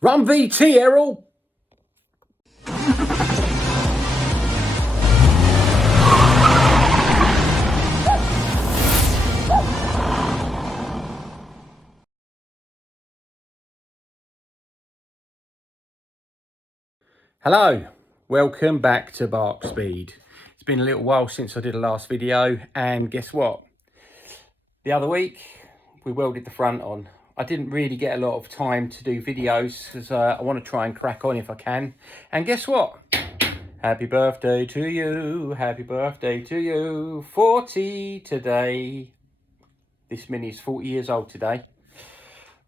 Run VT, Errol! Hello, welcome back to Bark Speed. It's been a little while since I did the last video, and guess what? The other week we welded the front on. I didn't really get a lot of time to do videos because I want to try and crack on if I can. And guess what? Happy birthday to you, happy birthday to you. 40 today. This Mini's 40 years old today.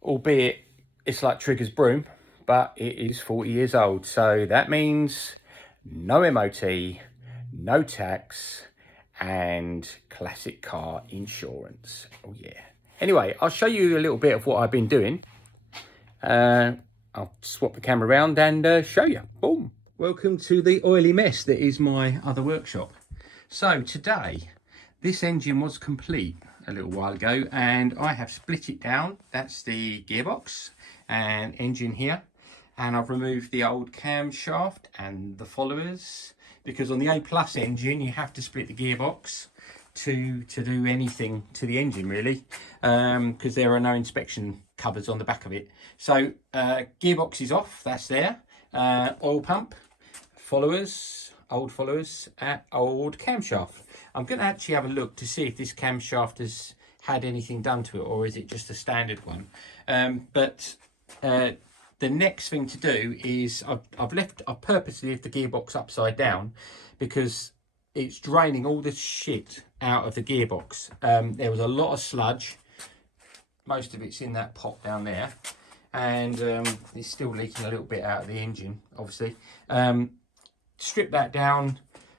Albeit it's like Trigger's broom, but it is 40 years old. So that means no MOT, no tax, and classic car insurance. Oh yeah. Anyway, I'll show you a little bit of what I've been doing. I'll swap the camera around and show you. Boom. Welcome to the oily mess that is my other workshop. So today, this engine was complete a little while ago and I have split it down. That's the gearbox and engine here. And I've removed the old camshaft and the followers, because on the A+ engine you have to split the gearbox to do anything to the engine really, because there are no inspection covers on the back of it. So gearbox is off, that's there. Oil pump, followers, old camshaft. I'm going to actually have a look to see if this camshaft has had anything done to it, or is it just a standard one. The next thing to do is I've purposely left the gearbox upside down because it's draining all the shit out of the gearbox. There was a lot of sludge. Most of it's in that pot down there, and it's still leaking a little bit out of the engine, obviously. Stripped that down,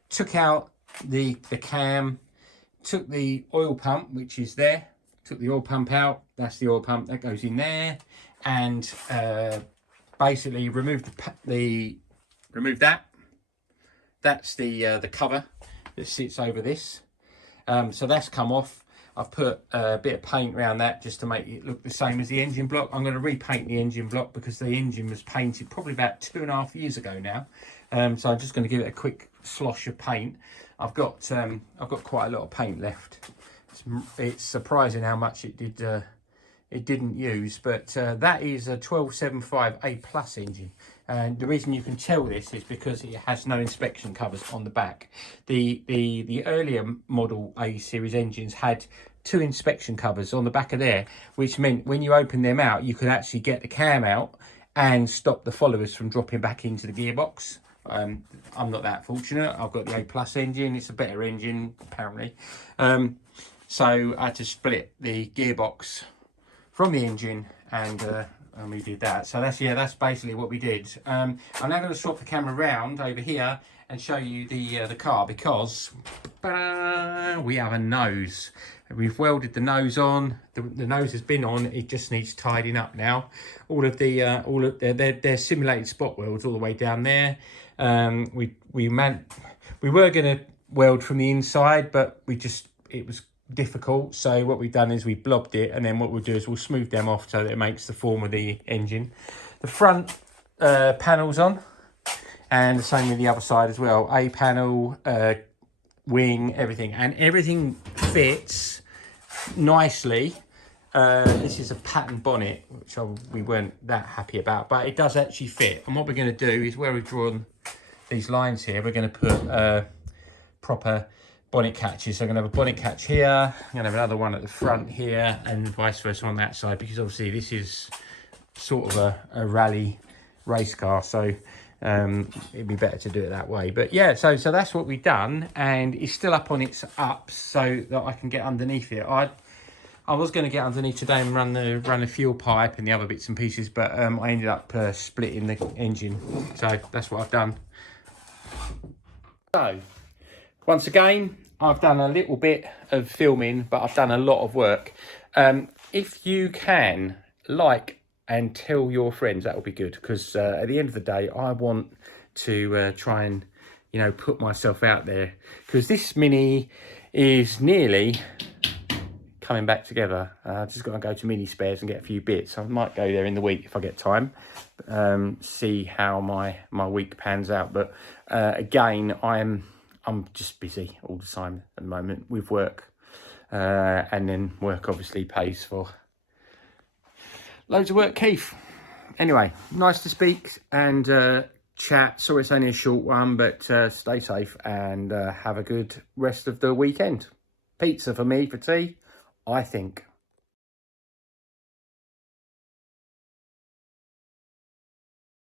took out the cam, took the oil pump, which is there, took the oil pump out. That's the oil pump that goes in there, and basically removed that. That's the cover that sits over this. So that's come off. I've put a bit of paint around that just to make it look the same as the engine block. I'm going to repaint the engine block because the engine was painted probably about 2.5 years ago now. So I'm just going to give it a quick slosh of paint. I've got quite a lot of paint left. It's surprising how much it didn't use, but that is a 1275 A+ engine, and the reason you can tell this is because it has no inspection covers on the back. The earlier model A series engines had 2 inspection covers on the back of there, which meant when you open them out you could actually get the cam out and stop the followers from dropping back into the gearbox. I'm not that fortunate. I've got the A+ engine. It's a better engine apparently, so I had to split the gearbox from the engine, and we did that. So that's basically what we did. I'm now going to swap the camera around over here and show you the car, because we have a nose. We've welded the nose on. The nose has been on. It just needs tidying up now. All of their simulated spot welds all the way down there. We were going to weld from the inside, but it was difficult, so what we've done is we blobbed it, and then what we'll do is we'll smooth them off so that it makes the form of the engine. The front panel's on, and the same with the other side as well. A panel, wing, everything, and everything fits nicely. This is a pattern bonnet, which we weren't that happy about, but it does actually fit. And what we're going to do is, where we've drawn these lines here, we're going to put proper bonnet catches. So I'm going to have a bonnet catch here, I'm going to have another one at the front here, and vice versa on that side, because obviously this is sort of a rally race car, so it'd be better to do it that way. But yeah, so that's what we've done, and it's still up on its ups so that I can get underneath it. I was going to get underneath today and run the fuel pipe and the other bits and pieces, but I ended up splitting the engine, so that's what I've done. So once again, I've done a little bit of filming, but I've done a lot of work. If you can like and tell your friends, that would be good, because at the end of the day, I want to try and, put myself out there, because this Mini is nearly coming back together. Just got to go to Mini Spares and get a few bits. I might go there in the week if I get time. See how my week pans out. But again, I'm just busy all the time at the moment with work. And then work obviously pays for loads of work, Keith. Anyway, nice to speak and chat. Sorry it's only a short one, but stay safe and have a good rest of the weekend. Pizza for me for tea, I think.